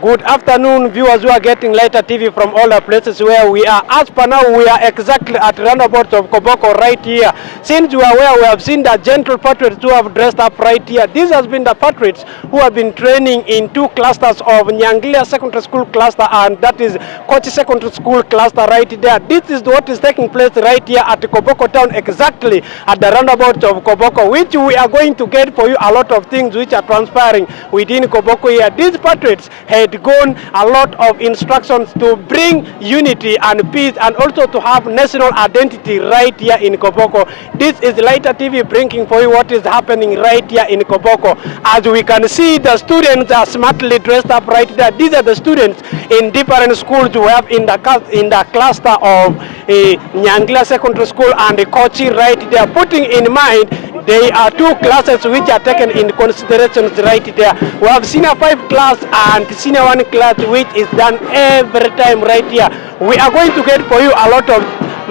Good afternoon, viewers who are getting Lighter TV from all the places where we are. As per now, we are exactly at roundabout of Koboko right here. Since we are where we have seen the gentle patriots who have dressed up right here. This has been the patriots who have been training in two clusters of Nyarilo Secondary School cluster and that is Kochi Secondary School cluster right there. This is what is taking place right here at Koboko town, exactly at the roundabout of Koboko, which we are going to get for you a lot of things which are transpiring within Koboko here. These patriots had gone a lot of instructions to bring unity and peace and also to have national identity right here in Koboko. This is Lighter TV bringing for you what is happening right here in Koboko. As we can see, the students are smartly dressed up right there. These are the students in different schools we have in the cluster of Nyarilo Secondary School and Kochi right there, putting in mind there are two classes which are taken in consideration right there. We have senior 5 class and senior 1 class, which is done every time right here. We are going to get for you a lot of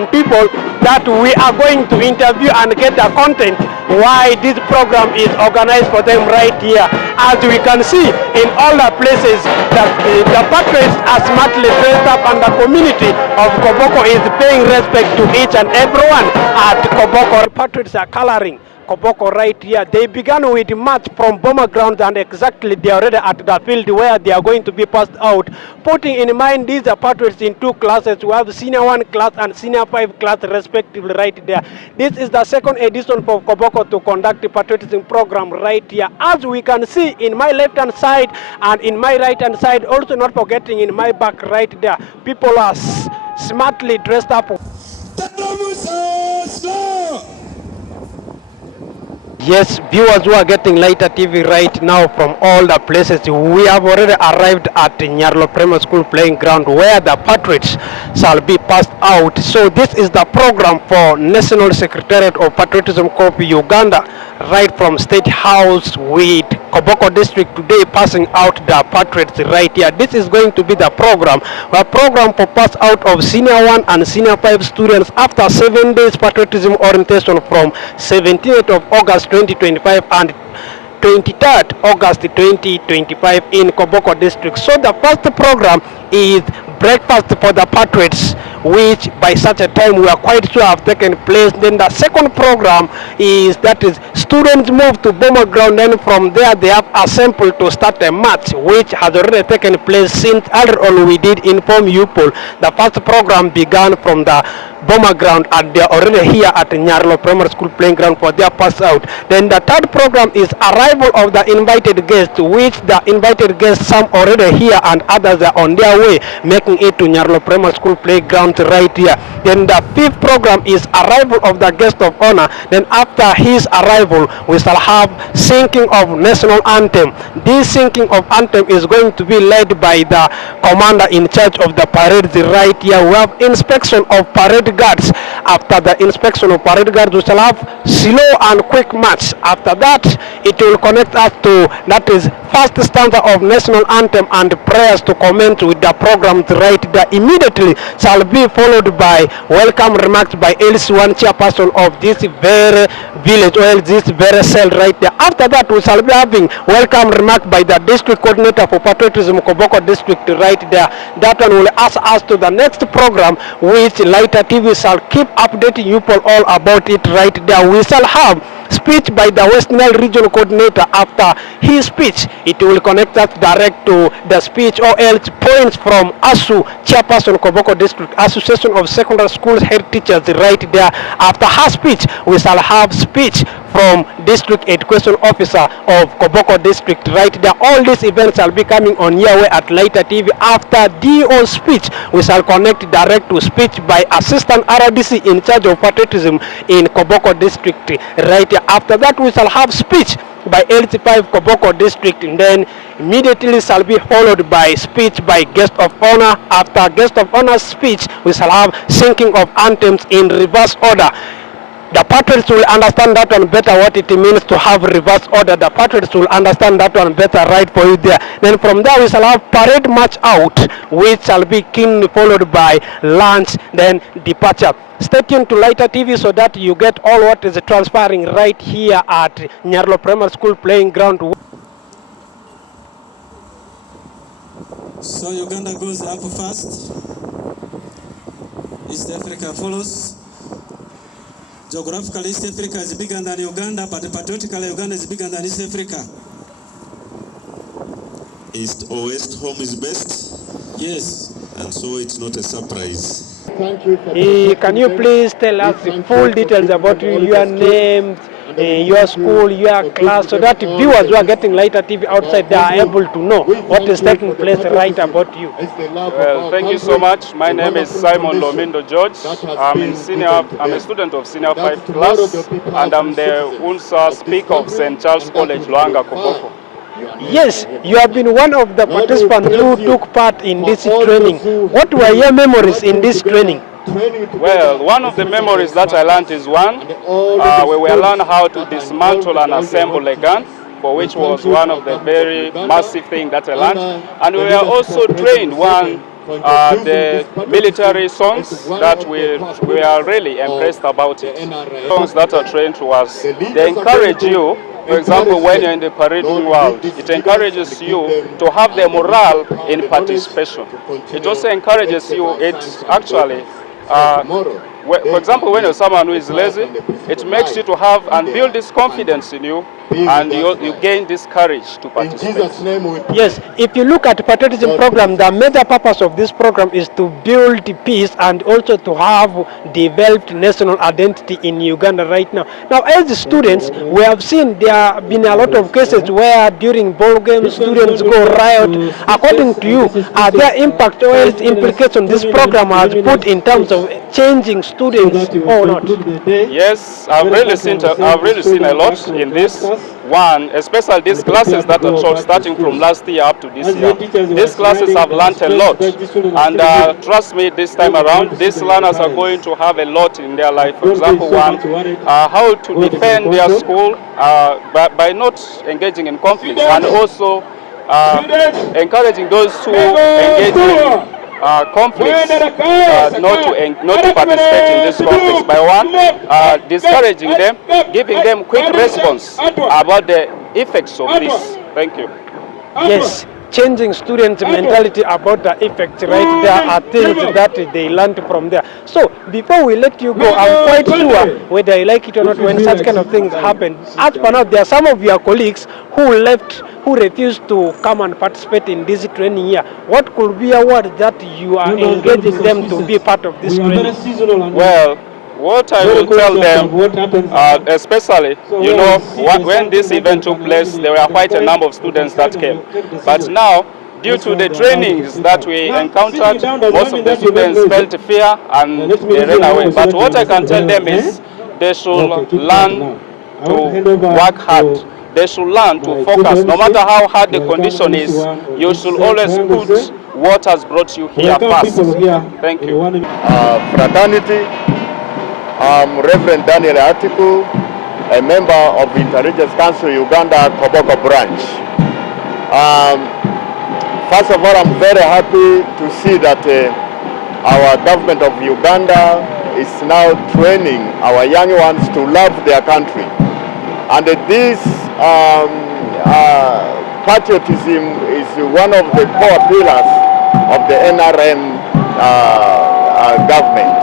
people that we are going to interview and get the content why this program is organized for them right here. As we can see in all the places that the patriots are smartly dressed up and the community of Koboko is paying respect to each and everyone at Koboko. Patriots are coloring Koboko right here. They began with march from bomber grounds and exactly they are already at the field where they are going to be passed out. Putting in mind these are patriots in two classes. We have senior 1 class and senior 5 class respectively right there. This is the second edition for Koboko to conduct the patriotism program right here. As we can see in my left hand side and in my right hand side, also not forgetting in my back right there, people are smartly dressed up. Yes, viewers who are getting Lighter TV right now from all the places, we have already arrived at Nyarilo Primary School playing ground where the patriots shall be passed out. So this is the program for National Secretariat of Patriotism Corps Uganda, right from State House with Koboko District today passing out the patriots right here. This is going to be the program. A program for pass out of senior 1 and senior 5 students after 7 days patriotism orientation from 17th of August 2025 and 23rd August 2025 in Koboko District. So the first program is breakfast for the patriots, which by such a time we are quite sure have taken place. Then the second program is that is students move to bomber ground, then from there they have assembled to start a march which has already taken place since earlier on we did inform you people. The first program began from the bomber ground and they are already here at Nyarilo Primary School playing ground for their pass out. Then the third program is arrival of the invited guests, which the invited guests some already here and others are on their way making it to Nyarilo Primary School playground right here. Then the fifth program is arrival of the guest of honor. Then after his arrival we shall have singing of national anthem. This singing of anthem is going to be led by the commander in charge of the parades right here. We have inspection of parade guards. After the inspection of parade guards we shall have slow and quick march. After that it will connect us to that is first stanza of national anthem and prayers to commence with the program right there. Immediately shall be followed by welcome remarks by S.1 chairperson of this very village or this very cell right there. After that we shall be having welcome remark by the district coordinator for patriotism Koboko District right there. That one will ask us to the next program which Lighter TV shall keep updating you all about it right there. We shall have speech by the West Nile regional coordinator. After his speech it will connect us direct to the speech or else points from ASU chairperson Koboko District Association of Secondary Schools Head Teachers right there. After her speech we shall have speech from district education officer of Koboko District right there. All these events shall be coming on your way at Lighter TV. After DO speech we shall connect direct to speech by assistant RDC in charge of patriotism in Koboko District right here. After that we shall have speech by LC5 Koboko District and then immediately shall be followed by speech by guest of honor. After guest of honor speech we shall have singing of anthems in reverse order. The patriots will understand that one better what it means to have reverse order. The patriots will understand that one better right for you there. Then from there we shall have parade march out which shall be keenly followed by lunch then departure. Stay tuned to Lighter TV so that you get all what is transpiring right here at Nyarilo Primary School playing ground. So Uganda goes up first. East Africa follows. Geographically, East Africa is bigger than Uganda, but patriotically, Uganda is bigger than East Africa. East or West, home is best? Yes. And so it's not a surprise. Thank you. Can you please tell us the full details about your names, your school, your class, so that viewers who are getting Lighter TV outside, they are able to know what is taking place right about you? Well, thank you so much. My name is Simon Lomindo George. I'm a student of Senior 5 class, and I'm the UNSA speaker of St. Charles College, Luanga, Koboko. Yes, you have been one of the participants who took part in this training. What were your memories in this training? Well, one of the memories that I learned is one, where we learned how to dismantle and assemble a gun, for which was one of the very massive things that I learned. And we were also trained the military songs that we are really impressed about it. Songs that are trained to us, they encourage you. For example, when you're in the parading world, it encourages you to have the morale in participation. It also encourages you, for example, when you're someone who is lazy, it makes you to have and build this confidence in you, and you gain this courage to participate. Yes, if you look at the patriotism program, the major purpose of this program is to build peace and also to have developed national identity in Uganda right now. Now, as students, we have seen there have been a lot of cases where during ball games, students go riot. According to you, are there impact or else implications this program has put in terms of changing students or not? Yes, I've really seen a lot in this. One, especially these classes that are taught starting from last year up to this year. These classes have learned a lot, and trust me, this time around, these learners are going to have a lot in their life. For example, one, how to defend their school by not engaging in conflict, and also encouraging those who engage in conflicts not to participate in this conflicts. By one, discouraging them, giving them quick response about the effects of this. Thank you. Yes, changing students' mentality about the effects right there are things that they learned from there. So before we let you go, I'm quite sure whether you like it or not, when such kind of things happen, as for now, there are some of your colleagues who refused to come and participate in this training here. What could be a word that you are engaging them to be part of this training? Well, what I will tell them, especially, when this event took place, there were quite a number of students that came. But now, due to the trainings that we encountered, most of the students felt fear and they ran away. But what I can tell them is they should learn to work hard. They should learn to focus. No matter how hard the condition is, you should always put what has brought you here first. Thank you. Fraternity, I'm Reverend Daniel Atiku, a member of the Inter-Religious Council Uganda Koboko branch. First of all, I'm very happy to see that our government of Uganda is now training our young ones to love their country. And this patriotism is one of the core pillars of the NRM government.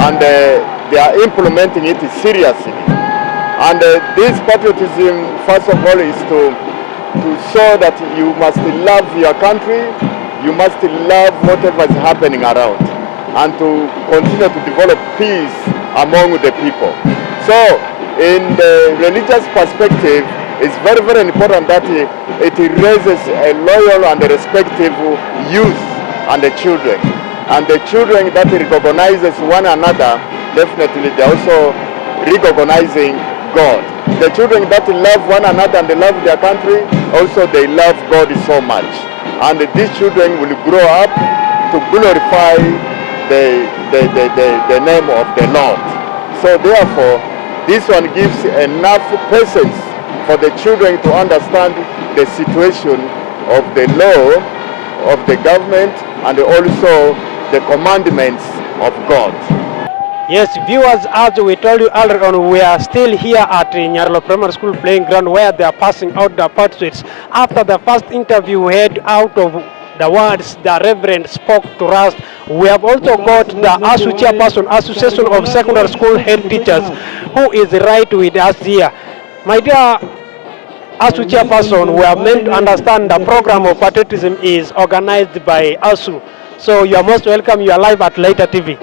And they are implementing it seriously. And this patriotism, first of all, is to show that you must love your country, you must love whatever is happening around, and to continue to develop peace among the people. So, in the religious perspective, it's very, very important that it raises a loyal and a respectful youth and the children. And the children that recognizes one another, definitely they're also recognizing God. The children that love one another and they love their country, also they love God so much. And these children will grow up to glorify the name of the Lord. So therefore, this one gives enough patience for the children to understand the situation of the law, of the government, and also the commandments of God. Yes, viewers, as we told you earlier on, we are still here at Nyarilo Primary School playing ground where they are passing out the patriots. After the first interview we had out of the words the Reverend spoke to us. We have also got the ASU chairperson, Association of Secondary School Head Teachers, who is right with us here. My dear ASU chairperson, we are meant to understand the program of patriotism is organized by ASU. So you are most welcome. You are live at Later TV.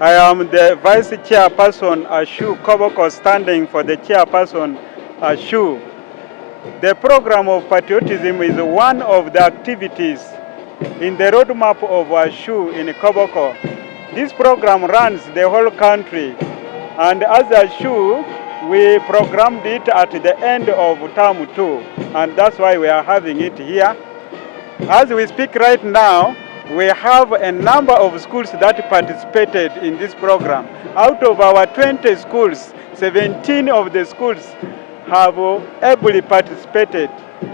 I am the Vice Chairperson Ashu Koboko, standing for the Chairperson Ashu. The program of patriotism is one of the activities in the roadmap of Ashu in Koboko. This program runs the whole country, and as Ashu, we programmed it at the end of term 2, and that's why we are having it here. As we speak right now, we have a number of schools that participated in this program. Out of our 20 schools, 17 of the schools have ably participated.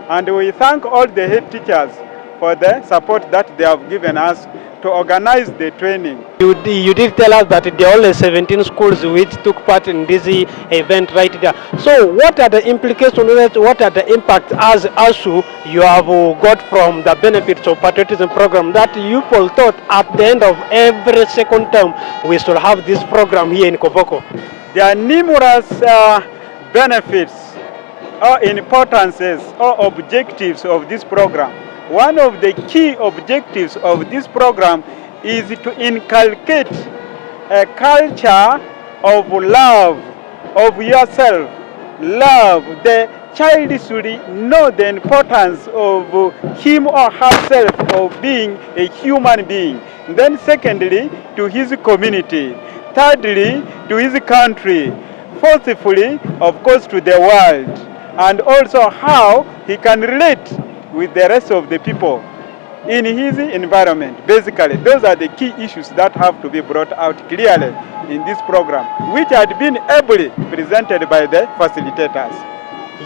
And we thank all the head teachers for the support that they have given us to organize the training. You did tell us that there are only 17 schools which took part in this event right there. So what are the implications, what are the impacts as ASU you have got from the benefits of patriotism program that you all thought at the end of every second term we should have this program here in Koboko? There are numerous benefits or importances or objectives of this program. One of the key objectives of this program is to inculcate a culture of love of yourself. Love. The child should know the importance of him or herself of being a human being. Then secondly, to his community. Thirdly, to his country. Fourthly, of course, to the world. And also how he can relate with the rest of the people in his environment. Basically, those are the key issues that have to be brought out clearly in this program, which had been ably presented by the facilitators.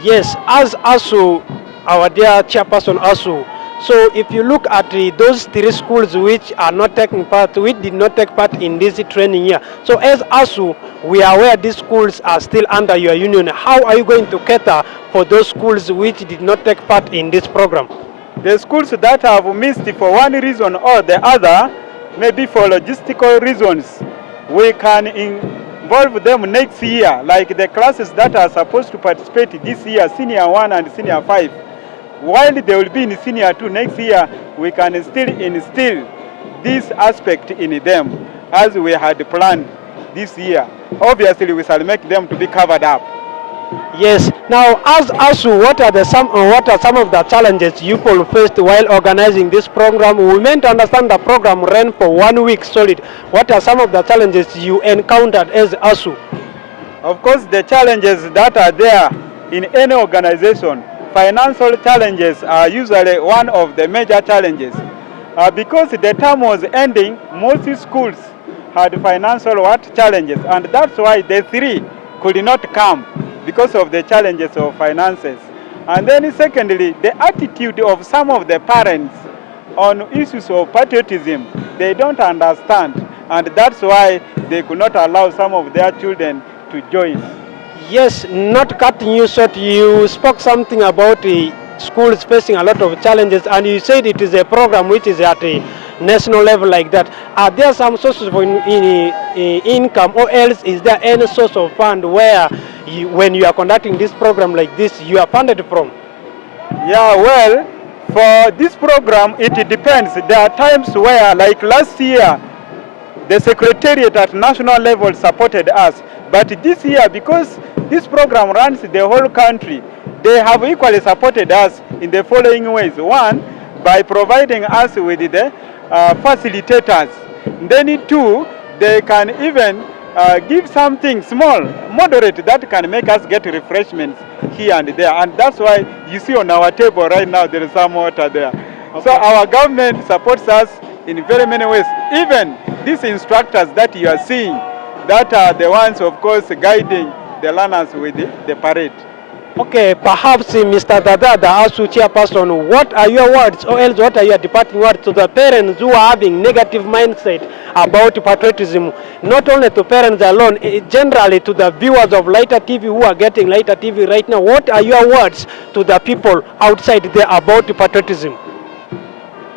Yes, as ASU, our dear chairperson ASU, so if you look at those 3 schools which are not taking part, which did not take part in this training here, so as ASU, we are aware these schools are still under your union. How are you going to cater for those schools which did not take part in this program? The schools that have missed for one reason or the other, maybe for logistical reasons, we can involve them next year, like the classes that are supposed to participate this year, Senior 1 and Senior 5. While they will be in Senior 2 next year, we can still instill this aspect in them as we had planned this year. Obviously, we shall make them to be covered up. Yes. Now, as ASU, what are some of the challenges you all faced while organizing this program? We meant to understand the program ran for 1 week solid. What are some of the challenges you encountered as ASU? Of course, the challenges that are there in any organization, financial challenges are usually one of the major challenges. Because the term was ending, most schools had financial challenges, and that's why the 3 could not come because of the challenges of finances. And then secondly, the attitude of some of the parents on issues of patriotism, they don't understand, and that's why they could not allow some of their children to join. Yes, not cutting you short, you spoke something about the schools facing a lot of challenges, and you said it is a program which is at a national level like that. Are there some sources of income, or else is there any source of fund where when you are conducting this program like this, you are funded from? Yeah, well, for this program, it depends. There are times where, like last year, the Secretariat at national level supported us. But this year, because this program runs the whole country, they have equally supported us in the following ways. One, by providing us with the facilitators. Then 2, they can even give something small, moderate, that can make us get refreshments here and there. And that's why you see on our table right now, there is some water there. Okay. So our government supports us in very many ways. Even these instructors that you are seeing, that are the ones, of course, guiding the learners with the parade. Okay, perhaps Mr. Dada, the ASU chairperson, what are your words, or else what are your departing words to the parents who are having negative mindset about patriotism, not only to parents alone, generally to the viewers of Lighter TV who are getting Lighter TV right now? What are your words to the people outside there about patriotism?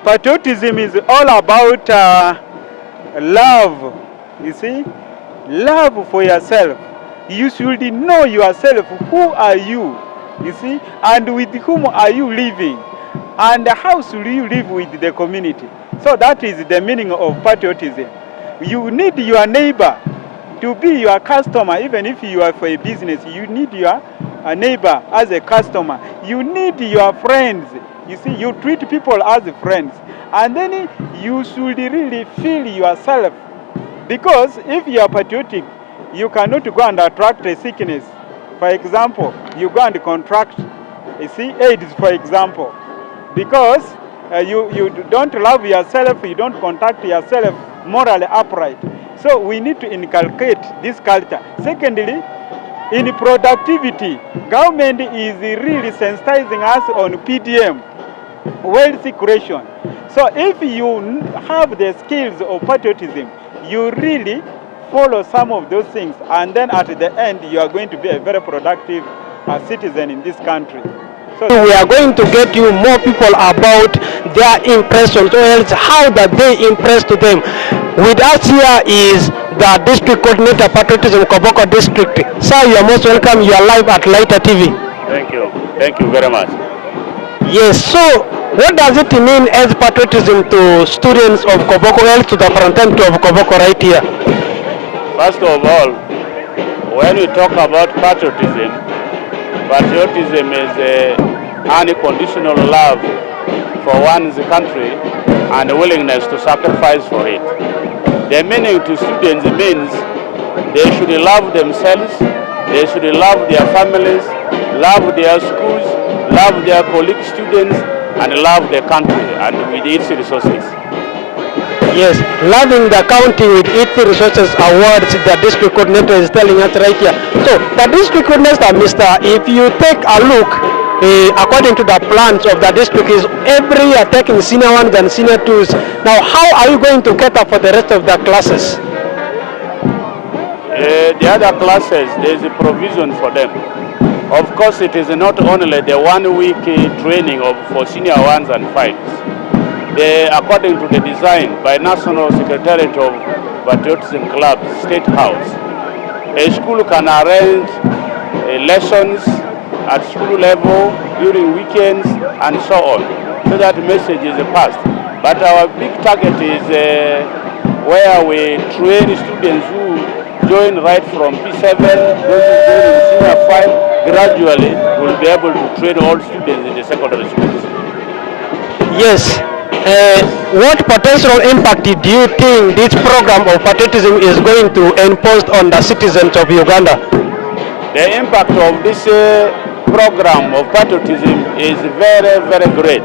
Patriotism is all about love, you see, love for yourself. You should know yourself, who are you, you see, and with whom are you living, and how should you live with the community. So that is the meaning of patriotism. You need your neighbor to be your customer. Even if you are for a business, you need your neighbor as a customer. You need your friends. You see, you treat people as friends. And then you should really feel yourself. Because if you are patriotic, you cannot go and attract a sickness. For example, you go and contract, you see, AIDS, for example. Because you don't love yourself, you don't contact yourself morally upright. So we need to inculcate this culture. Secondly, in productivity, government is really sensitizing us on PDM, wealth creation. So if you have the skills of patriotism, you really follow some of those things, and then at the end you are going to be a very productive citizen in this country. So we are going to get you more people about their impressions, or else how that they impress to them. With us here is the district coordinator, Patriotism Koboko district. Sir, you are most welcome. You are live at Lighter TV. Thank you very much. Yes, so what does it mean as patriotism to students of Koboko, else to the fraternity of Koboko right here? First of all, when we talk about patriotism, patriotism is unconditional love for one's country and willingness to sacrifice for it. The meaning to students means they should love themselves, they should love their families, love their schools, love their colleague students, and love the country and with its resources. Yes, loving the county with its resources are words the district coordinator is telling us right here. So, the district coordinator, Mr., if you take a look, according to the plans of the district, is every year taking senior ones and senior twos. Now, how are you going to cater for the rest of the classes? The other classes, there is a provision for them. Of course, it is not only the 1 week training for senior ones and fives. According to the design by National Secretariat of Patriotism Club, State House, a school can arrange lessons at school level during weekends and so on, so that message is passed. But our big target is where we train students who join right from P7, those who join in senior 5, gradually will be able to train all students in the secondary schools. Yes. What potential impact do you think this program of patriotism is going to impose on the citizens of Uganda? The impact of this program of patriotism is very, very great.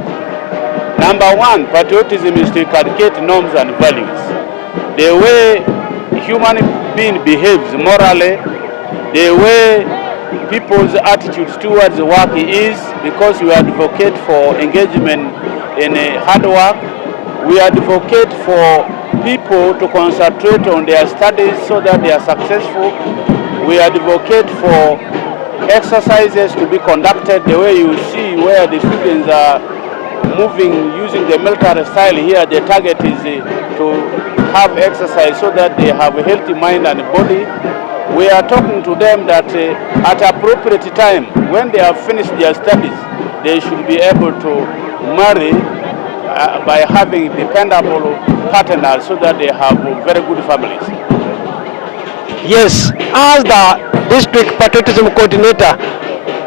Number one, patriotism is to inculcate norms and values. The way human being behaves morally, the way people's attitudes towards work is, because we advocate for engagement in hard work. We advocate for people to concentrate on their studies so that they are successful. We advocate for exercises to be conducted the way you see where the students are moving using the military style here. The target is to have exercise so that they have a healthy mind and body. We are talking to them that at appropriate time, when they have finished their studies, they should be able to marry by having dependable partners so that they have very good families. Yes, as the district patriotism coordinator,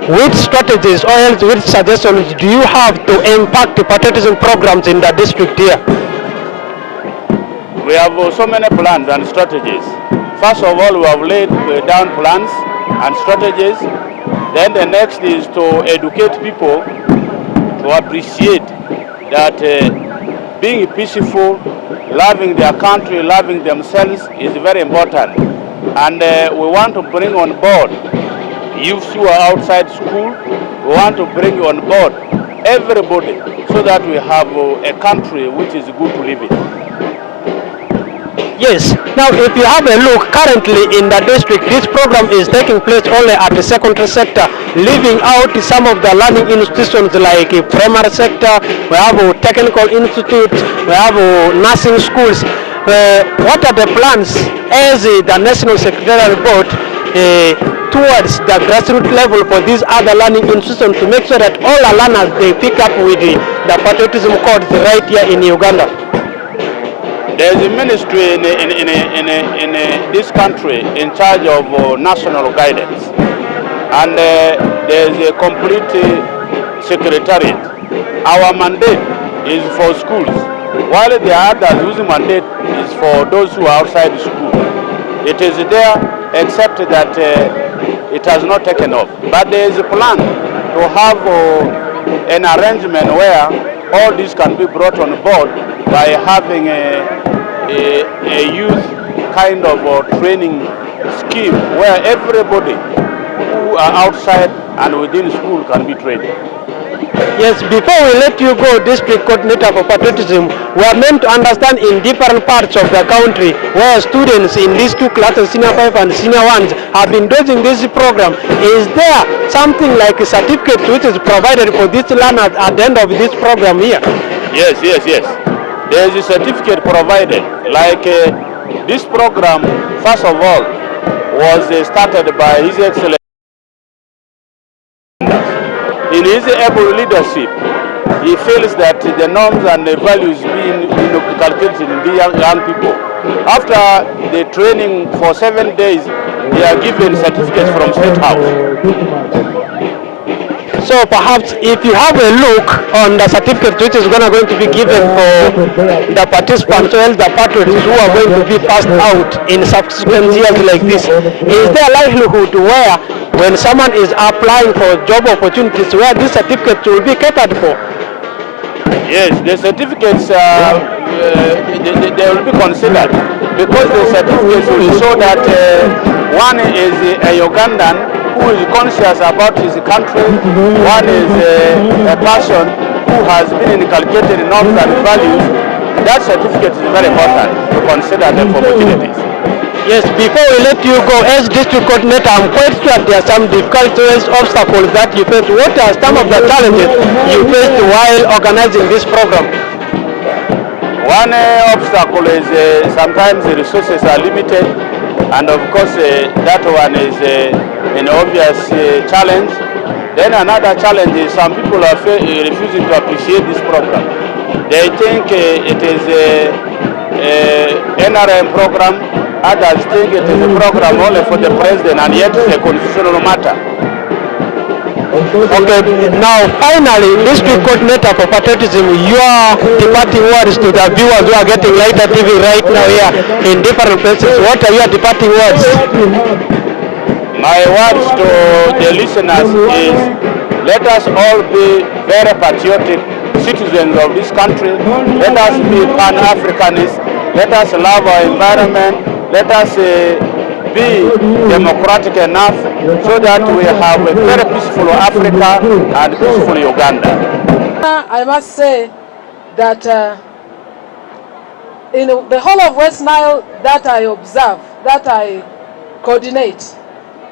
which strategies or else which suggestions do you have to impact the patriotism programs in the district here? We have so many plans and strategies. First of all, we have laid down plans and strategies. Then the next is to educate people to appreciate that being peaceful, loving their country, loving themselves is very important. And we want to bring on board youths who are outside school. We want to bring on board everybody so that we have a country which is good to live in. Yes. Now, if you have a look, currently in the district, this program is taking place only at the secondary sector, leaving out some of the learning institutions like primary sector. We have technical institutes, we have nursing schools. What are the plans as the National Secretarial Board towards the grassroots level for these other learning institutions to make sure that all the learners they pick up with the patriotism codes right here in Uganda? There is a ministry in this country in charge of national guidance, and there is a complete secretariat. Our mandate is for schools, while the others whose mandate is for those who are outside school. It is there, except that it has not taken off. But there is a plan to have an arrangement where all this can be brought on board by having a youth kind of training scheme where everybody who are outside and within school can be trained. Yes, before we let you go, District Coordinator for Patriotism, we are meant to understand in different parts of the country where students in these two classes, Senior 5 and Senior 1s, have been doing this program. Is there something like a certificate which is provided for these learners at the end of this program here? Yes. There is a certificate provided. Like this program, first of all, was started by His Excellency. In his able leadership, he feels that the norms and the values being inculcated in the young people. After the training for 7 days, they are given certificates from State House. So perhaps if you have a look on the certificate which is going to be given for the participants, well, the patriots who are going to be passed out in subsequent years like this, is there a likelihood where when someone is applying for job opportunities where these certificates will be catered for? Yes, the certificates they will be considered because the certificates will show that one is a Ugandan who is conscious about his country, one is a person who has been inculcated in norms and values. That certificate is very important to consider them for opportunities. Yes, before we let you go, as District Coordinator, I'm quite sure there are some difficulties, obstacles that you face. What are some of the challenges you faced while organizing this program? One obstacle is sometimes the resources are limited, and of course that one is an obvious challenge. Then another challenge is some people are refusing to appreciate this program. They think it is a NRM program, others think it is a program only for the president, and yet it's a constitutional matter. Okay, now finally, District Coordinator for Patriotism, your departing words to the viewers who are getting Lighter TV right now here in different places. What are your departing words? My words to the listeners is, let us all be very patriotic citizens of this country. Let us be Pan Africanists. Let us love our environment. Let us be democratic enough so that we have a very peaceful Africa and peaceful Uganda. I must say that in the whole of West Nile that I observe, that I coordinate,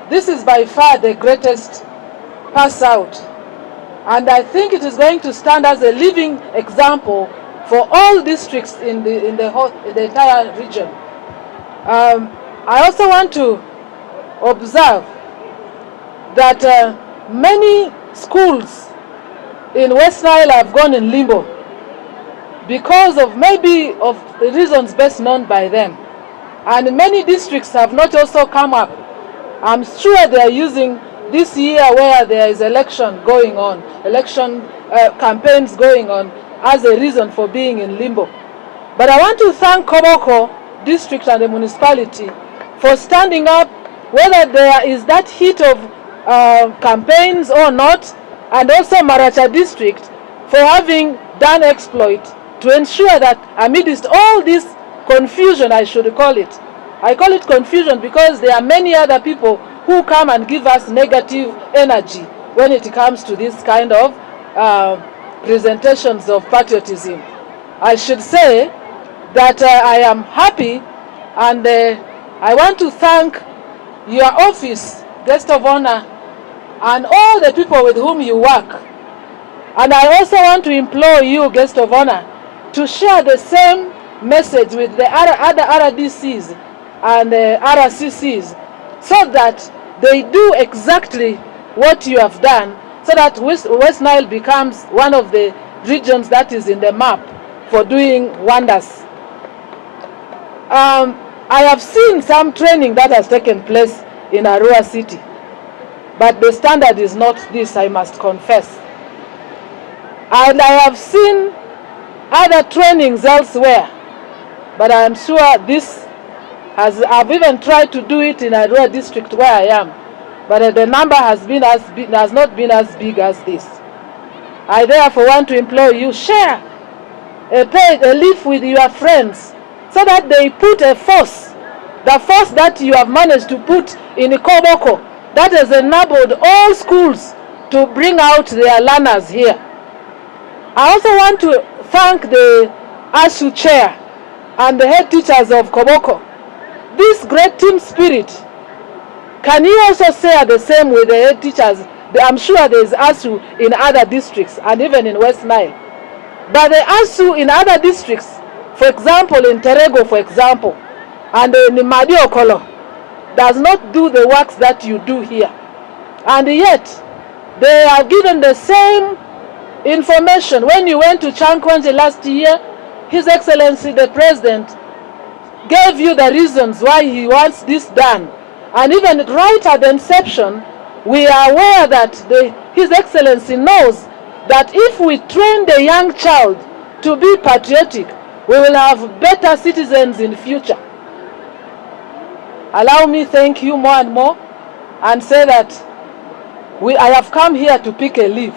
this is by far the greatest pass out. And I think it is going to stand as a living example for all districts in the entire region. I also want to observe that many schools in West Nile have gone in limbo because of maybe of the reasons best known by them. And many districts have not also come up. I'm sure they are using this year where there is election going on, election campaigns going on, as a reason for being in limbo. But I want to thank Koboko district and the municipality for standing up, whether there is that heat of campaigns or not, and also Maracha district for having done exploit to ensure that amidst all this confusion, I should call it, I call it confusion because there are many other people who come and give us negative energy when it comes to this kind of presentations of patriotism. I should say that I am happy, and I want to thank your office, guest of honor, and all the people with whom you work. And I also want to implore you, guest of honor, to share the same message with the other RDCs and RCCs, so that they do exactly what you have done, so that West Nile becomes one of the regions that is in the map for doing wonders. I have seen some training that has taken place in Arua City, but the standard is not this, I must confess. And I have seen other trainings elsewhere, but I am sure this I've even tried to do it in Arua district where I am, but the number has not been as big as this. I therefore want to implore you, share a leaf with your friends, so that they put a force, the force that you have managed to put in Koboko, that has enabled all schools to bring out their learners here. I also want to thank the ASU chair and the head teachers of Koboko. This great team spirit, can you also share the same with the head teachers? I'm sure there is ASU in other districts and even in West Nile. But the ASU in other districts, for example in Terego, for example, and in Madiokolo, does not do the works that you do here. And yet, they are given the same information. When you went to Chankwanji last year, His Excellency the President gave you the reasons why he wants this done. And even right at the inception, we are aware that His Excellency knows that if we train the young child to be patriotic, we will have better citizens in the future. Allow me thank you more and more and say that I have come here to pick a leaf.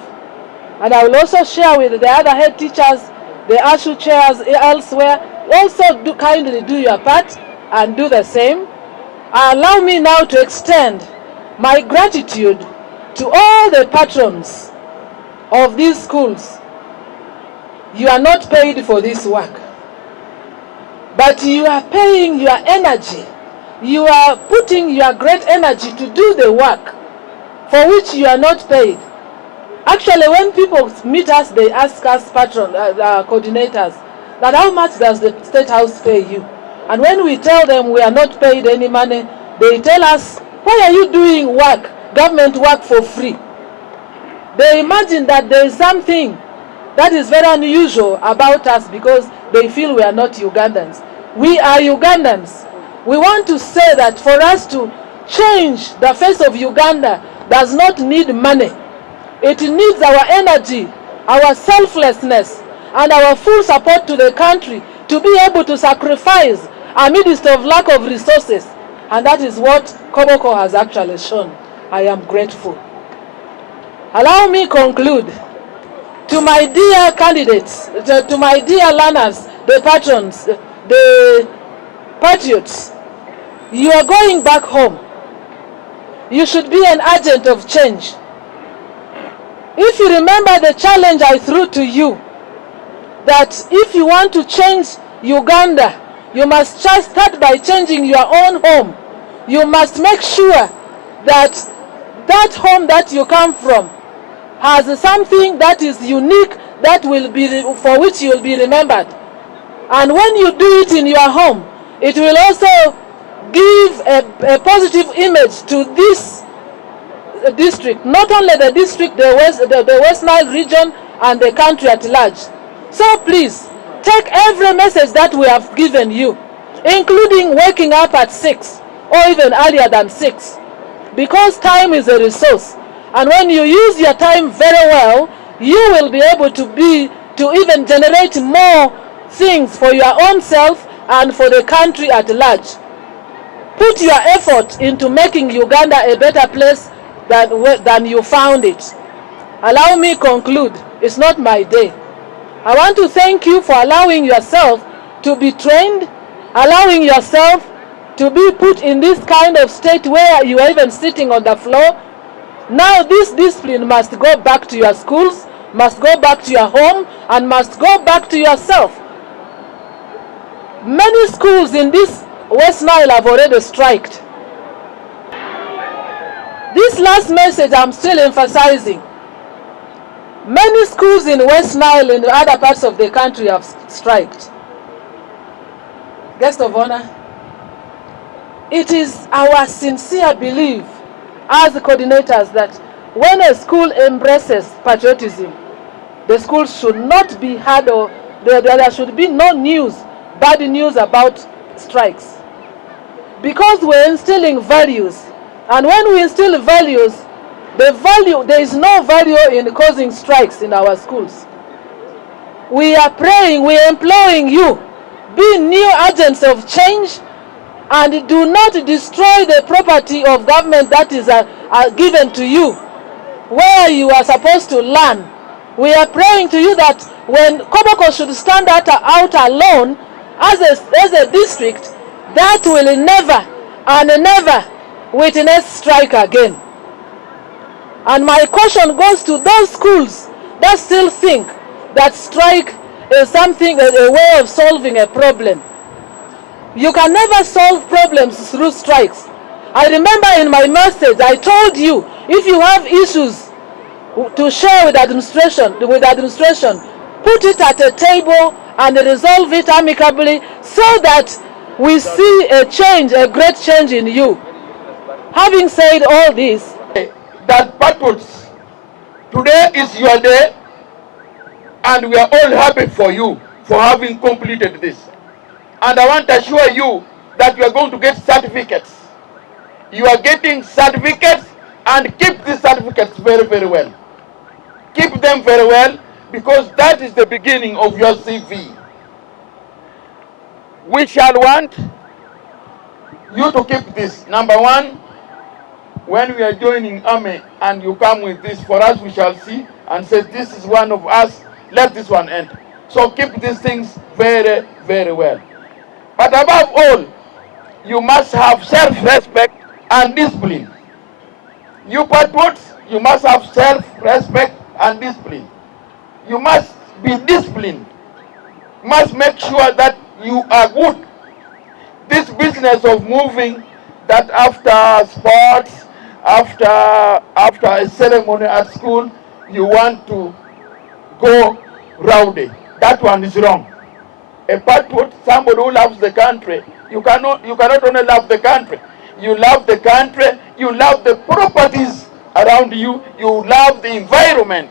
And I will also share with the other head teachers, the ASU chairs elsewhere, also kindly do your part and do the same. Allow me now to extend my gratitude to all the patrons of these schools. You are not paid for this work, but you are paying your energy. You are putting your great energy to do the work for which you are not paid. Actually, when people meet us, they ask us coordinators, that how much does the State House pay you? And when we tell them we are not paid any money, they tell us, why are you doing work, government work for free? They imagine that there is something that is very unusual about us because they feel we are not Ugandans. We are Ugandans. We want to say that for us to change the face of Uganda does not need money. It needs our energy, our selflessness, and our full support to the country to be able to sacrifice amidst of lack of resources. And that is what Koboko has actually shown. I am grateful. Allow me conclude. To my dear candidates, to my dear learners, the patrons, the patriots, you are going back home. You should be an agent of change. If you remember the challenge I threw to you, that if you want to change Uganda, you must just start by changing your own home. You must make sure that that home that you come from has something that is unique, that will be for which you will be remembered. And when you do it in your home, it will also give a positive image to this district, not only the district, the West Nile region and the country at large. So please, take every message that we have given you, including waking up at 6 or even earlier than 6, because time is a resource. And when you use your time very well, you will be able to even generate more things for your own self and for the country at large. Put your effort into making Uganda a better place than you found it. Allow me conclude. It's not my day. I want to thank you for allowing yourself to be trained, allowing yourself to be put in this kind of state where you are even sitting on the floor. Now this discipline must go back to your schools, must go back to your home, and must go back to yourself. Many schools in this West Nile have already striked. This last message I'm still emphasizing. Many schools in West Nile and other parts of the country have striked. Guest of honor, it is our sincere belief as the coordinators that when a school embraces patriotism, the school should not be heard, or there should be no news, bad news about strikes. Because we're instilling values, and when we instill values, there is no value in causing strikes in our schools. We are praying, we are imploring you, be new agents of change, and do not destroy the property of government that is given to you, where you are supposed to learn. We are praying to you that when Koboko should stand out alone as a district, that will never and never witness strike again. And my caution goes to those schools that still think that strike is something, a way of solving a problem. You can never solve problems through strikes. I remember in my message, I told you, if you have issues to share with administration, put it at a table and resolve it amicably so that we see a change, a great change in you. Having said all this, that patriots, today is your day, and we are all happy for you for having completed this. And I want to assure you that you are going to get certificates. You are getting certificates, and keep these certificates very, very well. Keep them very well, because that is the beginning of your CV. We shall want you to keep this. Number one, when we are joining army and you come with this, for us we shall see and say, this is one of us, let this one end. So keep these things very, very well. But above all, you must have self-respect and discipline. You patriots, you must have self-respect and discipline. You must be disciplined. You must make sure that you are good. This business of moving, that after sports, after a ceremony at school, you want to go rowdy. That one is wrong. A patriot, somebody who loves the country, you cannot only love the country. You love the country, you love the properties around you, you love the environment.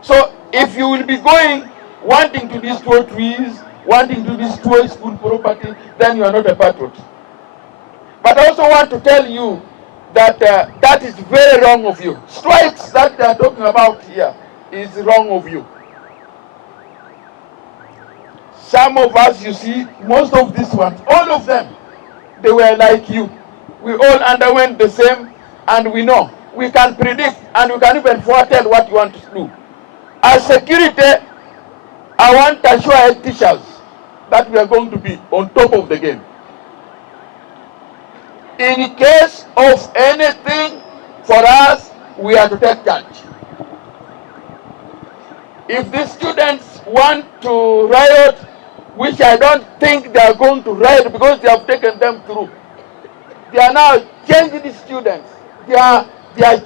So if you will be going wanting to destroy trees, wanting to destroy school property, then you are not a patriot. But I also want to tell you that that is very wrong of you. Strikes that they are talking about here is wrong of you. Some of us, you see, most of these ones, all of them, they were like you. We all underwent the same, and we know. We can predict, and we can even foretell what you want to do. As security, I want to assure head teachers that we are going to be on top of the game. In case of anything, for us, we are to take charge. If the students want to riot, which I don't think they are going to riot because they have taken them through, they are now changing the students. They are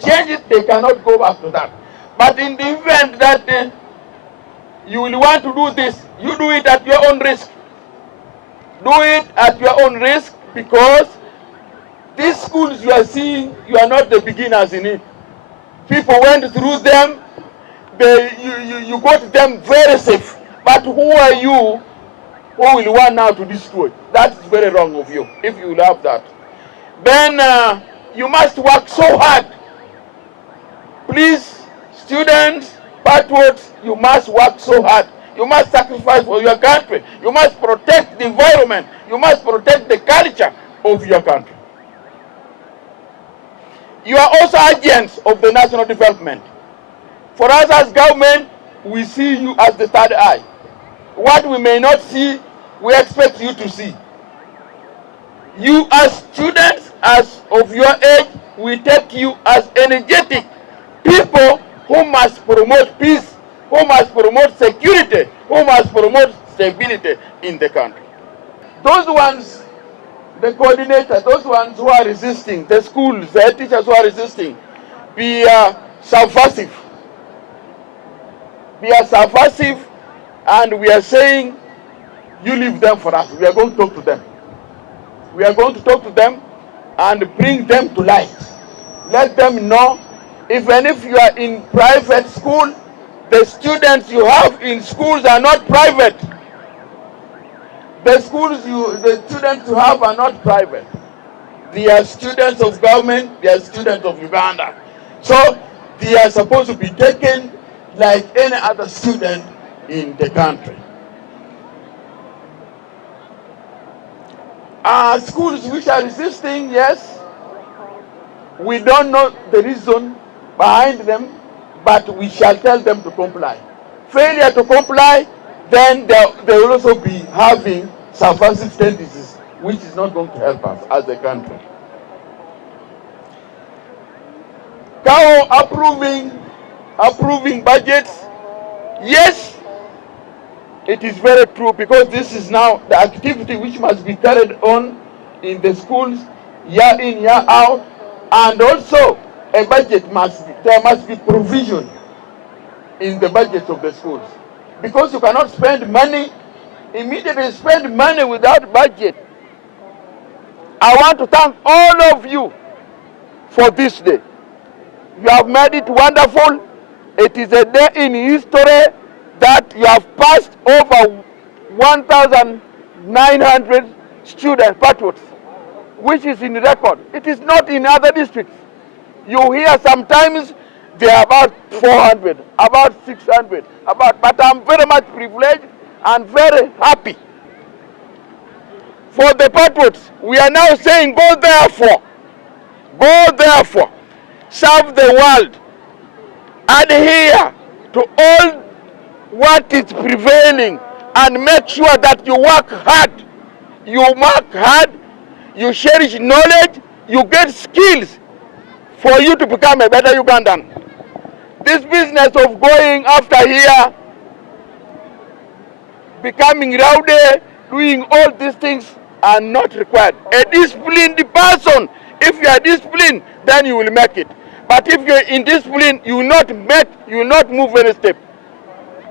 changing, they cannot go back to that. But in the event that you will want to do this, you do it at your own risk. Do it at your own risk, because these schools you are seeing, you are not the beginners in it. People went through them, you got them very safe. But who are you who will want now to destroy? That is very wrong of you, if you will have that. Then you must work so hard. Please, students, patriots, you must work so hard. You must sacrifice for your country. You must protect the environment. You must protect the culture of your country. You are also agents of the national development. For us as government, we see you as the third eye. What we may not see, we expect you to see. You as students, as of your age, we take you as energetic people who must promote peace, who must promote security, who must promote stability in the country. Those ones, the coordinators, those ones who are resisting, the schools, the teachers who are resisting, be subversive. We are subversive, and we are saying, you leave them for us. We are going to talk to them. We are going to talk to them and bring them to light. Let them know, even if you are in private school, the students you have in schools are not private. The students you have are not private. They are students of government, they are students of Uganda. So they are supposed to be taken like any other student in the country. Schools which are resisting, yes, we don't know the reason behind them, but we shall tell them to comply. Failure to comply, then they will also be having subversive tendencies, which is not going to help us as a country. Kao approving budgets, yes, it is very true, because this is now the activity which must be carried on in the schools year in, year out, and also a budget there must be provision in the budgets of the schools, because you cannot spend money, immediately spend money without budget. I want to thank all of you for this day. You have made it wonderful. It is a day in history that you have passed over 1,900 student patriots, which is in record. It is not in other districts. You hear sometimes they are about 400, about 600, but I'm very much privileged and very happy. For the patriots, we are now saying, go therefore, serve the world, adhere to all what is prevailing, and make sure that you work hard. You cherish knowledge, you get skills for you to become a better Ugandan. This business of going after here, becoming rowdy, doing all these things are not required. A disciplined person, if you are disciplined, then you will make it. But if you are indisciplined, you will not move any step.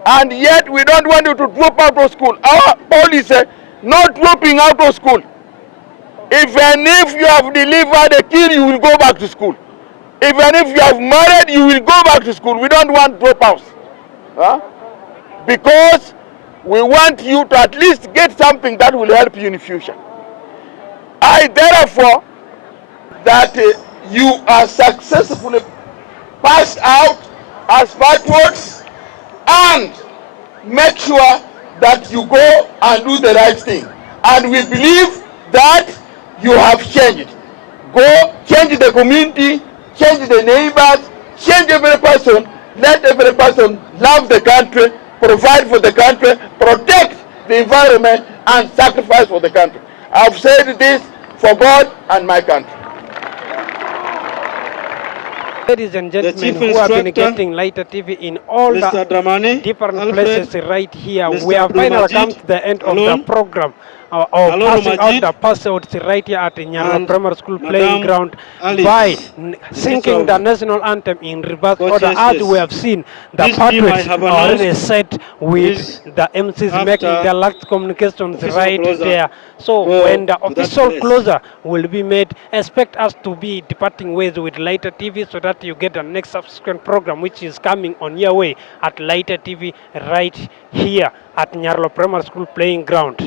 And yet we don't want you to drop out of school. Our policy, not dropping out of school. Even if you have delivered a kid, you will go back to school. Even if you have married, you will go back to school. We don't want dropouts. Because we want you to at least get something that will help you in the future. I therefore, that you are successfully passed out as patriots, and make sure that you go and do the right thing. And we believe that you have changed. Go change the community, change the neighbors, change every person. Let every person love the country, provide for the country, protect the environment, and sacrifice for the country. I've said this for God and my country. Ladies and gentlemen who have been getting Lighter TV in all the different places right here, we have finally come to the end of the program of passing out the passwords right here at Nyarilo Primary School playing ground by singing the national anthem in reverse order. As we have seen, the patriots are already set with the MCs making their last communications right there. So when the official closure will be made, expect us to be departing ways with Lighter TV, so that you get the next subsequent program which is coming on your way at Lighter TV right here at Nyarilo Primary School playing ground.